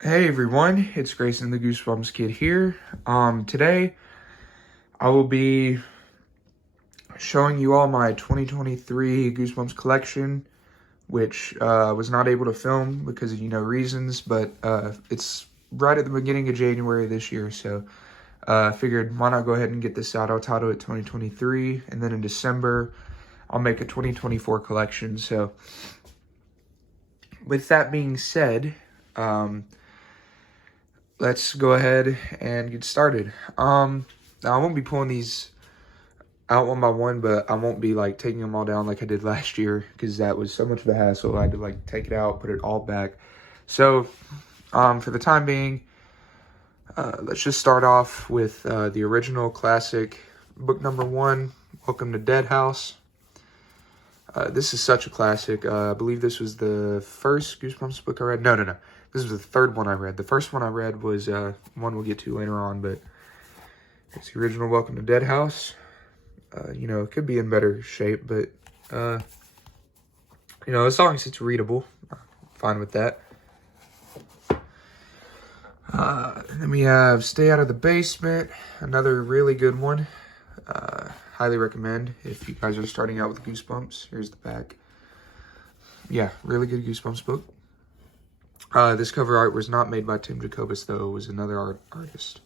Hey everyone, it's Grayson the Goosebumps Kid here. Today I will be showing you all my 2023 Goosebumps collection, which was not able to film because of reasons, but it's right at the beginning of January this year, so I figured why not go ahead and get this out. I'll title it 2023, and then in December I'll make a 2024 collection. So with that being said, let's go ahead and get started. Now I won't be pulling these out one by one, but I won't be like taking them all down like I did last year because that was so much of a hassle. I had to like take it out, put it all back. So for the time being, let's just start off with the original classic book number 1, Welcome to Dead House. This is such a classic. I believe this was the first Goosebumps book I read. No. This was the third one I read. The first one I read was one we'll get to later on, but it's the original Welcome to Dead House. It could be in better shape, but, as long as it's readable, I'm fine with that. And then we have Stay Out of the Basement, another really good one. Highly recommend if you guys are starting out with Goosebumps. Here's the back. Yeah, really good Goosebumps book. This cover art was not made by Tim Jacobus, though. It was another artist.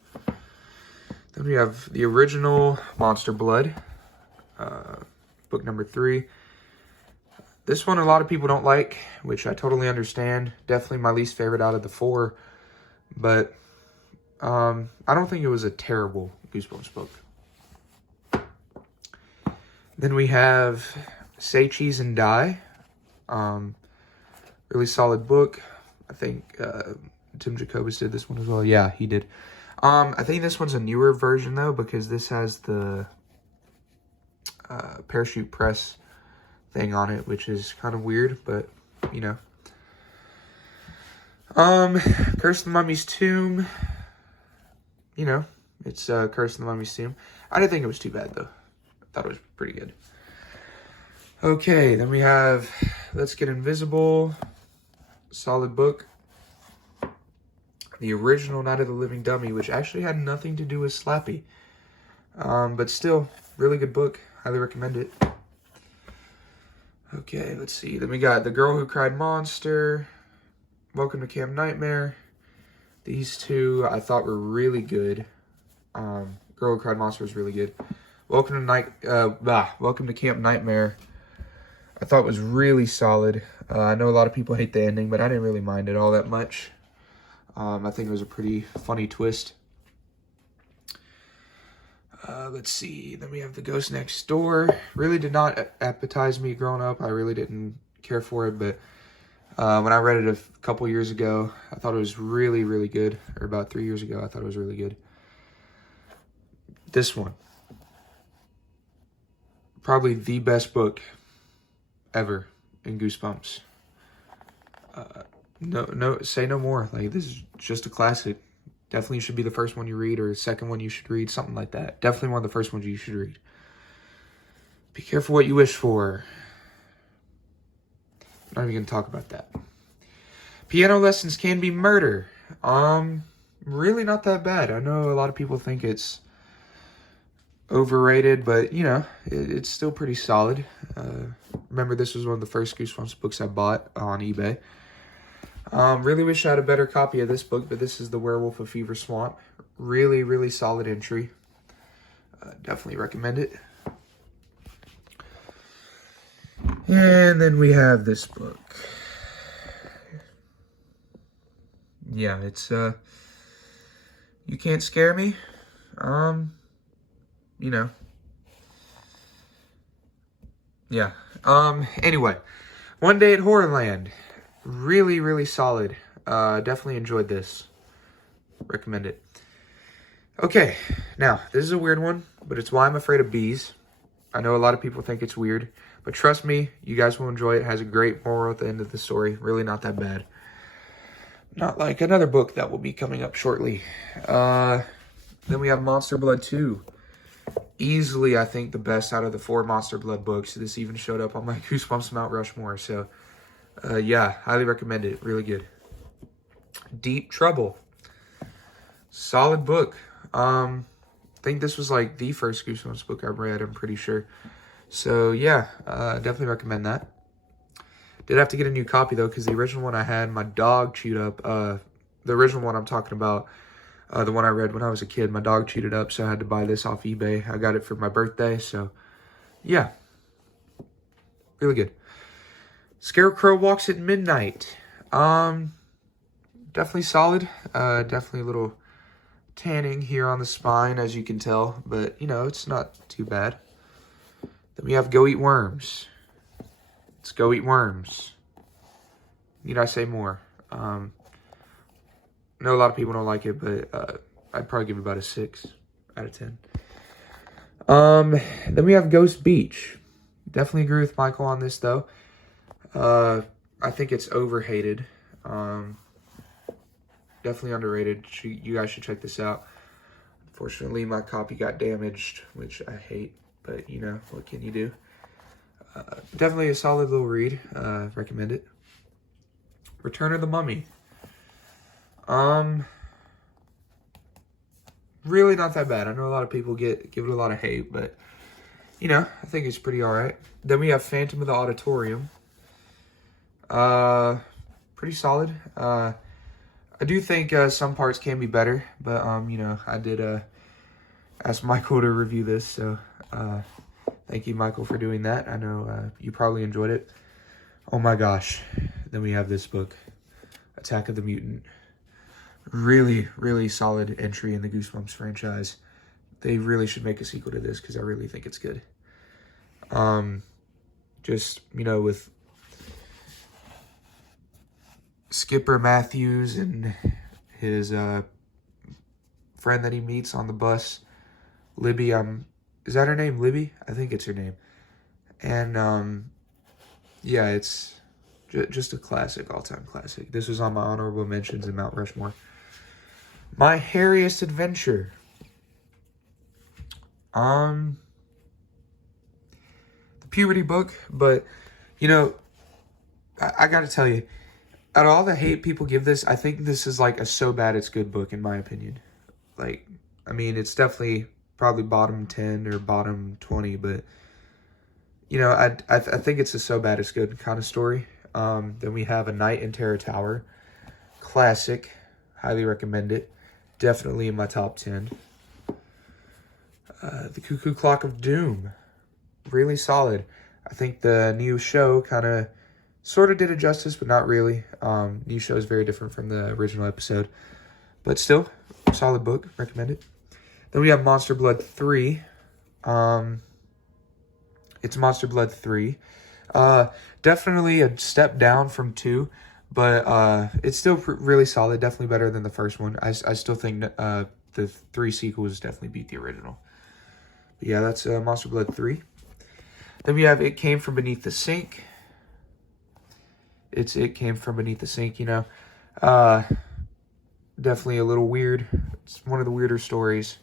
Then we have the original Monster Blood, book number 3. This one a lot of people don't like, which I totally understand. Definitely my least favorite out of the 4. But I don't think it was a terrible Goosebumps book. Then we have Say Cheese and Die. Really solid book. I think Tim Jacobus did this one as well. Yeah, he did. I think this one's a newer version, though, because this has the parachute press thing on it, which is kind of weird, but, Curse of the Mummy's Tomb. It's Curse of the Mummy's Tomb. I didn't think it was too bad, though. I thought it was pretty good. Okay, then we have Let's Get Invisible. Solid book. The original Night of the Living Dummy, which actually had nothing to do with Slappy. But still, really good book. Highly recommend it. Okay, let's see. Then we got The Girl Who Cried Monster. Welcome to Camp Nightmare. These two I thought were really good. Girl Who Cried Monster was really good. Welcome to Camp Nightmare. I thought was really solid. I know a lot of people hate the ending, but I didn't really mind it all that much. I think it was a pretty funny twist. Let's see. Then we have The Ghost Next Door. Really did not appetize me growing up. I really didn't care for it, but when I read it a couple years ago, I thought it was really, really good. Or about 3 years ago, I thought it was really good. This one. Probably the best book ever in Goosebumps. Say no more. Like, this is just a classic. Definitely should be the first one you read, or the second one you should read, something like that. Definitely one of the first ones you should read. Be careful what you wish for. I'm not even going to talk about that. Piano Lessons Can Be Murder. Really not that bad. I know a lot of people think it's overrated, but, it's still pretty solid. Remember, this was one of the first Goosebumps books I bought on eBay. Really wish I had a better copy of this book, but this is The Werewolf of Fever Swamp. Really, really solid entry. Definitely recommend it. And then we have this book. Yeah, it's, You Can't Scare Me. Yeah. Anyway, One Day at Horrorland. Really, really solid. Definitely enjoyed this. Recommend it. Okay, now, this is a weird one, but it's Why I'm Afraid of Bees. I know a lot of people think it's weird, but trust me, you guys will enjoy it. It has a great moral at the end of the story. Really not that bad. Not like another book that will be coming up shortly. Then we have Monster Blood 2. Easily, I think, the best out of the 4 Monster Blood books. This even showed up on my Goosebumps Mount Rushmore. So, yeah, highly recommend it. Really good. Deep Trouble. Solid book. I think this was like the first Goosebumps book I read, I'm pretty sure. So yeah, definitely recommend that. Did have to get a new copy though, because the original one I had, my dog chewed up. The original one I'm talking about, the one I read when I was a kid, my dog chewed it up, so I had to buy this off eBay. I got it for my birthday, so yeah, really good. Scarecrow Walks at Midnight. Definitely solid. Definitely a little tanning here on the spine, as you can tell, but you know, it's not too bad. Then we have Go Eat Worms. Let's go eat worms. Need I say more? I know a lot of people don't like it, but I'd probably give it about a 6 out of 10. Then we have Ghost Beach. Definitely agree with Michael on this, though. I think it's overhated. Definitely underrated. You guys should check this out. Unfortunately, my copy got damaged, which I hate, but you know, what can you do? Definitely a solid little read. Recommend it. Return of the Mummy. Really not that bad. I know a lot of people give it a lot of hate, but you know, I think it's pretty alright. Then we have Phantom of the Auditorium. Pretty solid. I do think some parts can be better, but you know, I did ask Michael to review this, so thank you, Michael, for doing that. I know you probably enjoyed it. Oh my gosh. Then we have this book, Attack of the Mutant. Really, really solid entry in the Goosebumps franchise. They really should make a sequel to this because I really think it's good. Just, you know, with Skipper Matthews and his friend that he meets on the bus, Libby. Is that her name, Libby? I think it's her name. And yeah, it's just a classic, all-time classic. This was on my honorable mentions in Mount Rushmore. My Hairiest Adventure. The puberty book, but you know, I gotta tell you, out of all the hate people give this, I think this is like a so bad it's good book in my opinion. Like, I mean, it's definitely probably bottom 10 or bottom 20, but you know, I think it's a so bad it's good kind of story. Then we have A Night in Terror Tower. Classic. Highly recommend it. Definitely in my top 10. The Cuckoo Clock of Doom. Really solid. I think the new show kind of sort of did it justice, but not really. New show is very different from the original episode. But still, solid book. Recommend it. Then we have Monster Blood 3. It's Monster Blood 3. Definitely a step down from 2, but it's still really solid. Definitely better than the first one. I still think the 3 sequels definitely beat the original. But yeah, that's Monster Blood 3. Then we have It Came From Beneath the Sink. It Came From Beneath the Sink, you know. Definitely a little weird. It's one of the weirder stories.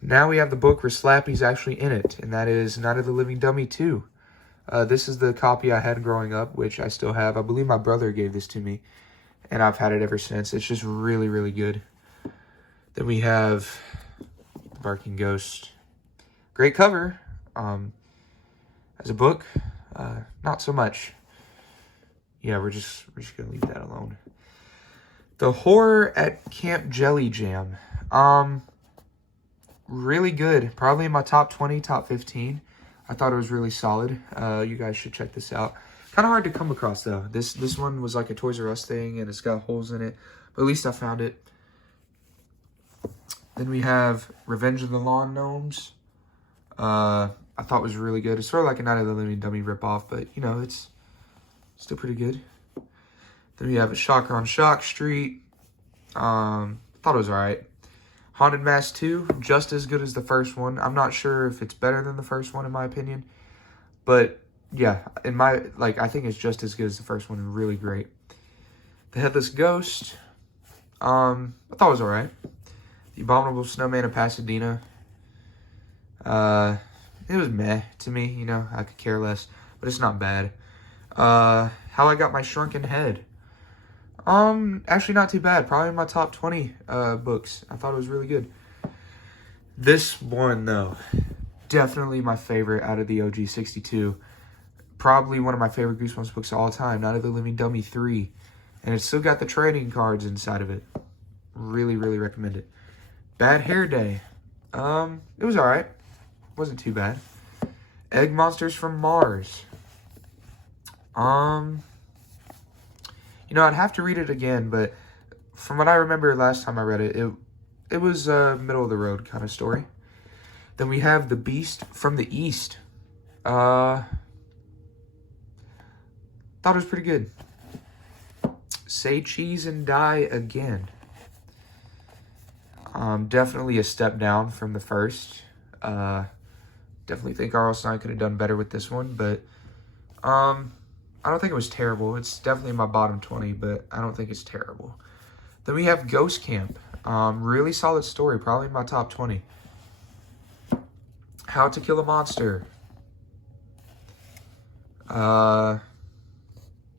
Now we have the book where Slappy's actually in it, and that is Night of the Living Dummy 2. This is the copy I had growing up, which I still have. I believe my brother gave this to me, and I've had it ever since. It's just really, really good. Then we have The Barking Ghost. Great cover. As a book, not so much. Yeah, we're just gonna leave that alone. The Horror at Camp Jelly Jam. Really good. Probably in my top 20, top 15. I thought it was really solid. You guys should check this out. Kind of hard to come across, though. This one was like a Toys R Us thing, and it's got holes in it. But at least I found it. Then we have Revenge of the Lawn Gnomes. I thought was really good. It's sort of like a Night of the Living Dummy ripoff, but, you know, it's still pretty good. Then we have a Shocker on Shock Street. Thought it was alright. Haunted Mass 2, just as good as the first one. I'm not sure if it's better than the first one in my opinion. But yeah, I think it's just as good as the first one. Really great. The Headless Ghost. I thought it was alright. The Abominable Snowman of Pasadena. It was meh to me, you know, I could care less. But it's not bad. How I Got My Shrunken Head. Actually not too bad. Probably in my top 20 books. I thought it was really good. This one, though, definitely my favorite out of the OG 62. Probably one of my favorite Goosebumps books of all time. Night of the Living Dummy 3. And it's still got the trading cards inside of it. Really, really recommend it. Bad Hair Day. It was alright. Wasn't too bad. Egg Monsters from Mars. You know, I'd have to read it again, but from what I remember last time I read it, it was a middle of the road kind of story. Then we have The Beast from the East. Thought it was pretty good. Say Cheese and Die Again. Definitely a step down from the first. Definitely think R.L. Stine could have done better with this one, but I don't think it was terrible. It's definitely in my bottom 20, but I don't think it's terrible. Then we have Ghost Camp. Really solid story, probably in my top 20. How to Kill a Monster. Thought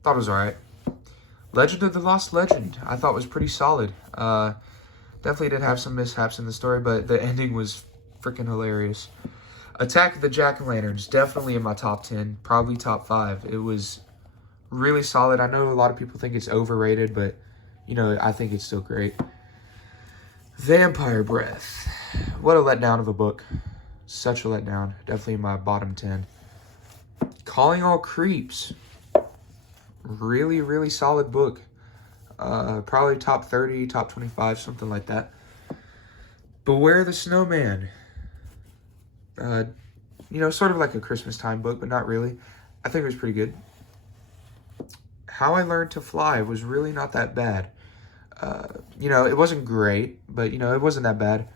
it was alright. Legend of the Lost Legend, I thought was pretty solid. Definitely did have some mishaps in the story, but the ending was freaking hilarious. Attack of the Jack-O-Lanterns, definitely in my top 10, probably top 5. It was really solid. I know a lot of people think it's overrated, but, you know, I think it's still great. Vampire Breath. What a letdown of a book. Such a letdown. Definitely in my bottom 10. Calling All Creeps. Really, really solid book. Probably top 30, top 25, something like that. Beware the Snowman. You know, sort of like a Christmas time book, but not really. I think it was pretty good. How I Learned to Fly was really not that bad. You know, it wasn't great, but, you know, it wasn't that bad.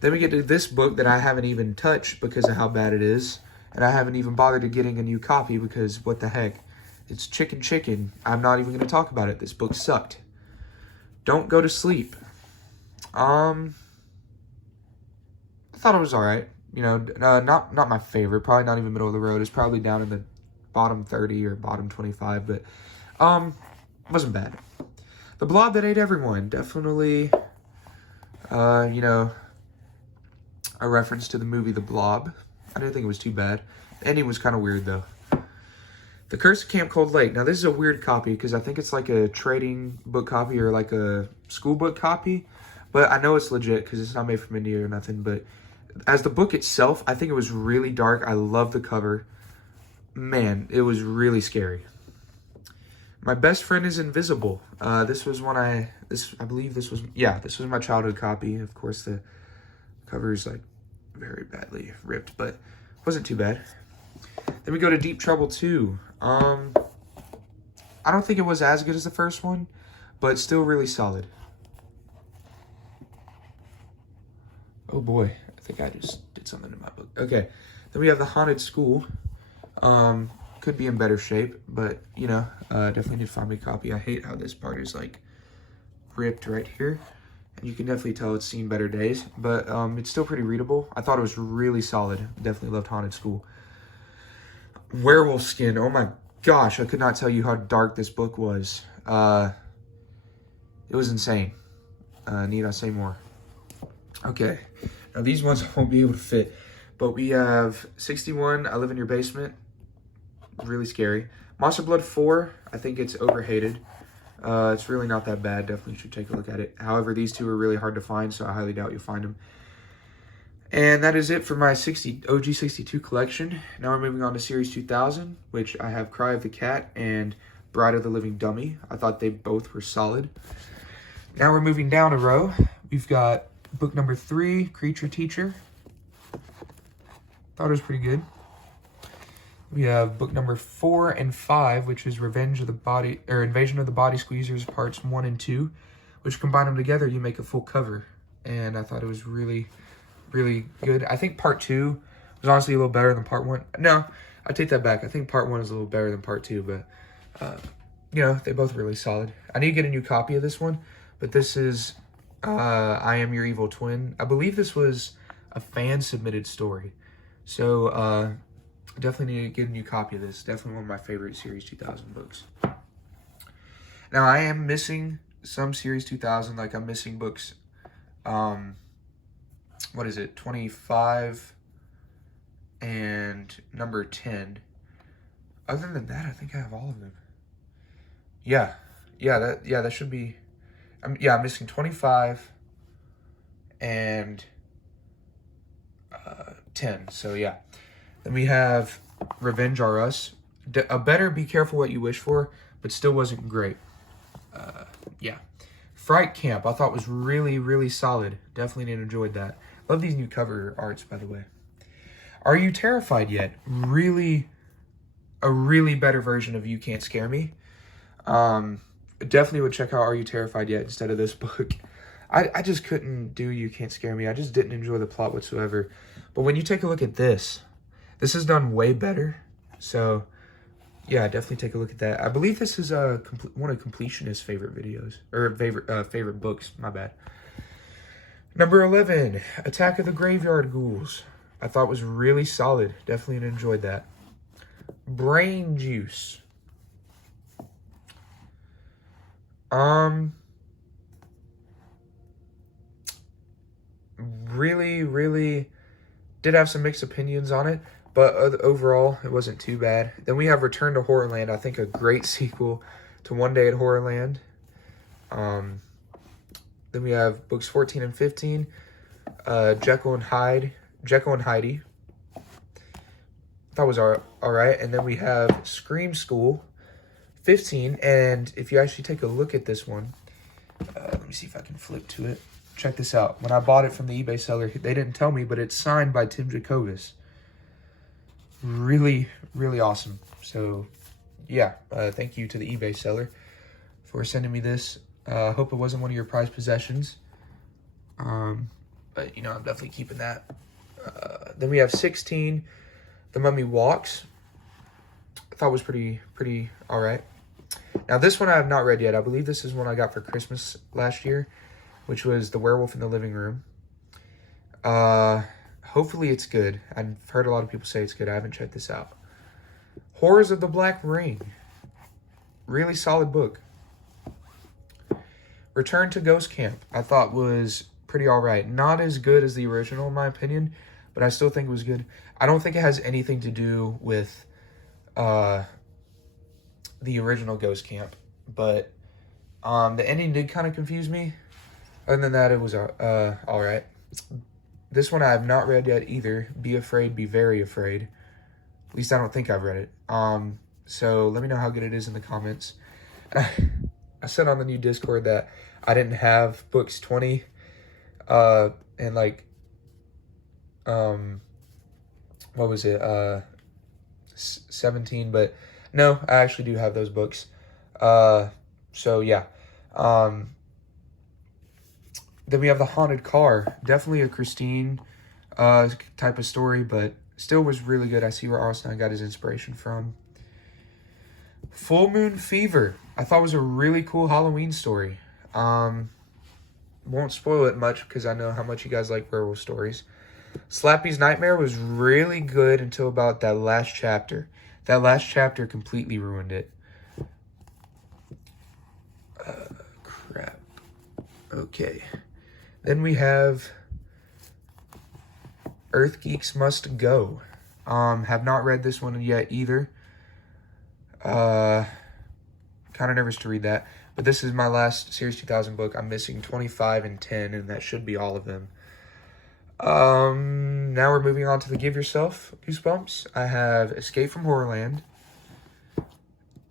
Then we get to this book that I haven't even touched because of how bad it is. And I haven't even bothered to getting a new copy because what the heck. It's Chicken. I'm not even going to talk about it. This book sucked. Don't Go to Sleep. I thought it was alright. You know, not my favorite. Probably not even middle of the road. It's probably down in the bottom 30 or bottom 25. But, wasn't bad. The Blob That Ate Everyone. Definitely, you know, a reference to the movie The Blob. I didn't think it was too bad. The ending was kind of weird, though. The Curse of Camp Cold Lake. Now, this is a weird copy because I think it's like a trading book copy or like a school book copy. But I know it's legit because it's not made from India or nothing. But as the book itself, I think it was really dark. I love the cover. Man, it was really scary. My Best Friend is Invisible. This was one I believe this was my childhood copy. Of course, the cover is like very badly ripped, but it wasn't too bad. Then we go to Deep Trouble 2. I don't think it was as good as the first one, but still really solid. Oh boy, I think I just did something to my book. Okay, then we have The Haunted School. Could be in better shape, but, you know, definitely need to find me a copy. I hate how this part is, like, ripped right here. And you can definitely tell it's seen better days, but it's still pretty readable. I thought it was really solid. Definitely loved Haunted School. Werewolf Skin. Oh my gosh, I could not tell you how dark this book was. It was insane. Need I say more? Okay, now these ones I won't be able to fit, but we have 61, I Live in Your Basement. Really scary. Monster Blood 4, I think it's overhated. It's really not that bad. Definitely should take a look at it. However, these two are really hard to find, so I highly doubt you'll find them. And that is it for my OG 62 collection. Now we're moving on to Series 2000, which I have Cry of the Cat and Bride of the Living Dummy. I thought they both were solid. Now we're moving down a row. We've got book number 3, Creature Teacher. Thought it was pretty good. We have book number 4 and 5, which is Invasion of the Body Squeezers parts 1 and 2, which combine them together, you make a full cover. And I thought it was really, really good. I think part 2 was honestly a little better than part 1. No, I take that back. I think part 1 is a little better than part 2, but, you know, they both really solid. I need to get a new copy of this one, but this is I Am Your Evil Twin. I believe this was a fan-submitted story. So, definitely need to get a new copy of this. Definitely one of my favorite Series 2000 books. Now, I am missing some Series 2000, like I'm missing books, what is it, 25 and number 10. Other than that, I think I have all of them. Yeah, that should be, I'm missing 25 and 10, so yeah. Then we have Revenge R Us. A better Be Careful What You Wish For, but still wasn't great. Yeah. Fright Camp, I thought was really, really solid. Definitely enjoyed that. Love these new cover arts, by the way. Are You Terrified Yet? A really better version of You Can't Scare Me. Definitely would check out Are You Terrified Yet instead of this book. I just couldn't do You Can't Scare Me. I just didn't enjoy the plot whatsoever. But when you take a look at this is done way better. So, yeah, definitely take a look at that. I believe this is one of Completionist's favorite videos. Or favorite books, my bad. Number 11, Attack of the Graveyard Ghouls. I thought was really solid. Definitely enjoyed that. Brain Juice. Really did have some mixed opinions on it, but overall it wasn't too bad. Then we have Return to Horrorland. I think a great sequel to One Day at Horrorland. Then we have books 14 and 15, Jekyll and Heidi. That was all right. And then we have Scream School 15, and if you actually take a look at this one, let me see if I can flip to it. Check this out. When I bought it from the eBay seller, they didn't tell me, but it's signed by Tim Jacobus. Really awesome. So, yeah, thank you to the eBay seller for sending me this. Hope it wasn't one of your prized possessions. But, you know, I'm definitely keeping that. Then we have 16, The Mummy Walks. I thought was pretty all right. Now, this one I have not read yet. I believe this is one I got for Christmas last year, which was The Werewolf in the Living Room. Hopefully it's good. I've heard a lot of people say it's good. I haven't checked this out. Horrors of the Black Ring. Really solid book. Return to Ghost Camp, I thought was pretty all right. Not as good as the original, in my opinion, but I still think it was good. I don't think it has anything to do with the original Ghost Camp, but the ending did kind of confuse me. Other than that, it was all right. This one I have not read yet either. Be Afraid, Be Very Afraid. At least I don't think I've read it. So let me know how good it is in the comments. I said on the new Discord that I didn't have books 20 and like what was it 17, but no, I actually do have those books. So yeah. Then we have The Haunted Car. Definitely a Christine type of story, but still was really good. I see where Arsenal got his inspiration from. Full Moon Fever. I thought was a really cool Halloween story. Won't spoil it much because I know how much you guys like werewolf stories. Slappy's Nightmare was really good until about that last chapter. That last chapter completely ruined it. Crap. Okay. Then we have Earth Geeks Must Go. Have not read this one yet either. Kind of nervous to read that. But this is my last Series 2000 book. I'm missing 25 and 10, and that should be all of them. Now we're moving on to the Give Yourself Goosebumps. I have Escape from Horrorland.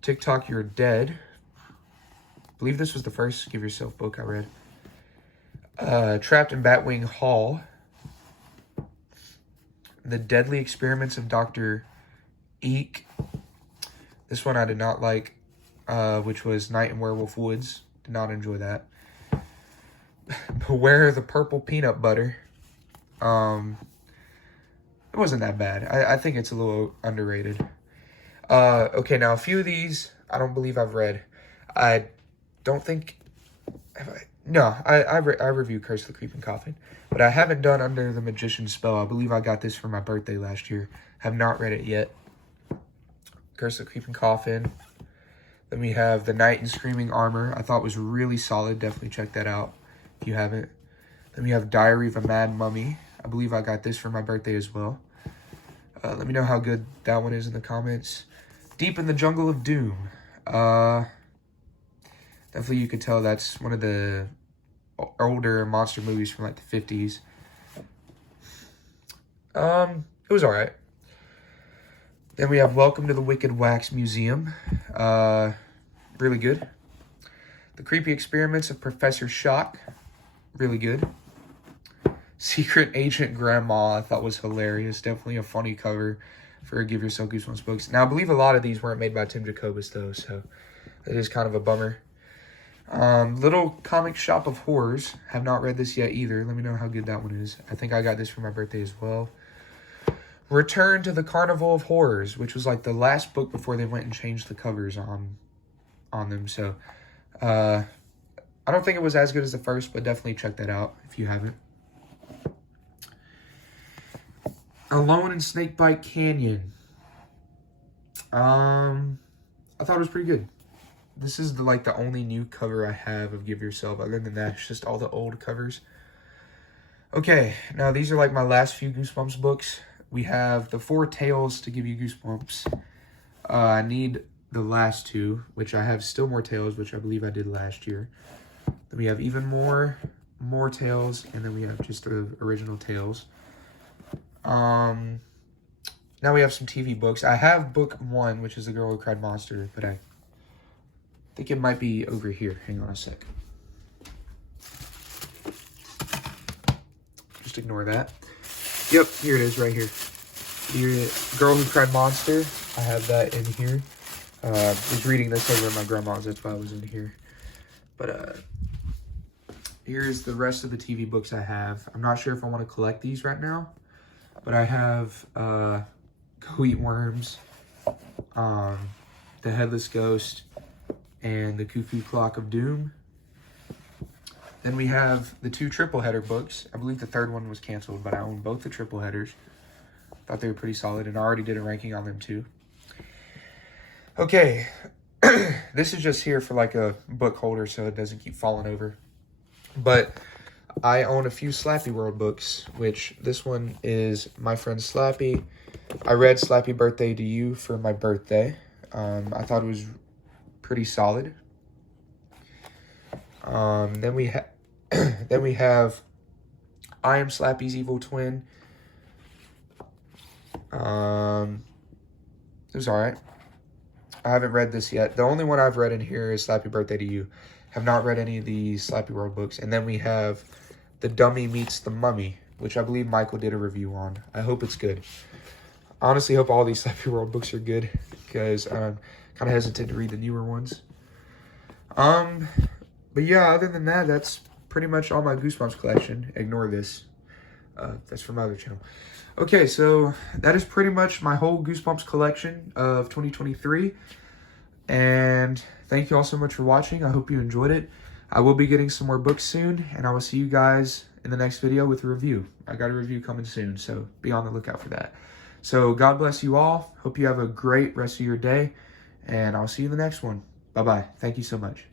TikTok You're Dead. I believe this was the first Give Yourself book I read. Trapped in Batwing Hall. The Deadly Experiments of Dr. Eek. This one I did not like, which was Night in Werewolf Woods. Did not enjoy that. Beware the Purple Peanut Butter. It wasn't that bad. I think it's a little underrated. Okay, now a few of these I don't believe I've read. I don't think... Have I? No, I reviewed Curse of the Creeping Coffin, but I haven't done Under the Magician's Spell. I believe I got this for my birthday last year. Have not read it yet. Curse of the Creeping Coffin. Then we have The Knight in Screaming Armor. I thought was really solid. Definitely check that out if you haven't. Then we have Diary of a Mad Mummy. I believe I got this for my birthday as well. Let me know how good that one is in the comments. Deep in the Jungle of Doom. Definitely you could tell that's one of the older monster movies from like the 50s. It was alright. Then we have Welcome to the Wicked Wax Museum. Really good. The Creepy Experiments of Professor Shock. Really good. Secret Agent Grandma, I thought was hilarious. Definitely a funny cover for Give Yourself Goosebumps books. Now, I believe a lot of these weren't made by Tim Jacobus, though, so it is kind of a bummer. Little Comic Shop of Horrors. Have not read this yet either. Let me know how good that one is. I think I got this for my birthday as well. Return to the Carnival of Horrors, which was like the last book before they went and changed the covers on them. So, I don't think it was as good as the first, but definitely check that out if you haven't. Alone in Snakebite Canyon. I thought it was pretty good. This is the only new cover I have of Give Yourself. Other than that, it's just all the old covers. Okay, now these are like my last few Goosebumps books. We have the 4 Tales to Give You Goosebumps. I need the last 2, which I have Still More Tales, which I believe I did last year. Then we have Even More Tales, and then we have just the original Tales. Now we have some TV books. I have book 1, which is The Girl Who Cried Monster, but I think it might be over here. Hang on a sec. Just ignore that. Yep, here it is right here. Girl Who Cried Monster. I have that in here. I was reading this over at my grandma's. That's why I was in here. But here's the rest of the TV books I have. I'm not sure if I want to collect these right now. But I have Go Eat Worms, The Headless Ghost, and The Cuckoo Clock of Doom. Then we have the 2 triple header books. I believe the 3rd one was canceled, but I own both the triple headers. Thought they were pretty solid, and I already did a ranking on them too. Okay, this is just here for like a book holder so it doesn't keep falling over. But I own a few SlappyWorld books, which this one is My Friend Slappy. I read Slappy Birthday to You for my birthday. I thought it was pretty solid. Then we have I Am Slappy's Evil Twin. It was alright. I haven't read this yet. The only one I've read in here is Slappy Birthday to You. Have not read any of the SlappyWorld books. And then we have The Dummy Meets the Mummy, which I believe Michael did a review on. I hope it's good. I honestly hope all these SlappyWorld books are good, because I'm kind of hesitant to read the newer ones. But yeah, other than that, that's pretty much all my Goosebumps collection. Ignore this. That's from my other channel. Okay, so that is pretty much my whole Goosebumps collection of 2023. And thank you all so much for watching. I hope you enjoyed it. I will be getting some more books soon, and I will see you guys in the next video with a review. I got a review coming soon, so be on the lookout for that. So God bless you all. Hope you have a great rest of your day, and I'll see you in the next one. Bye-bye. Thank you so much.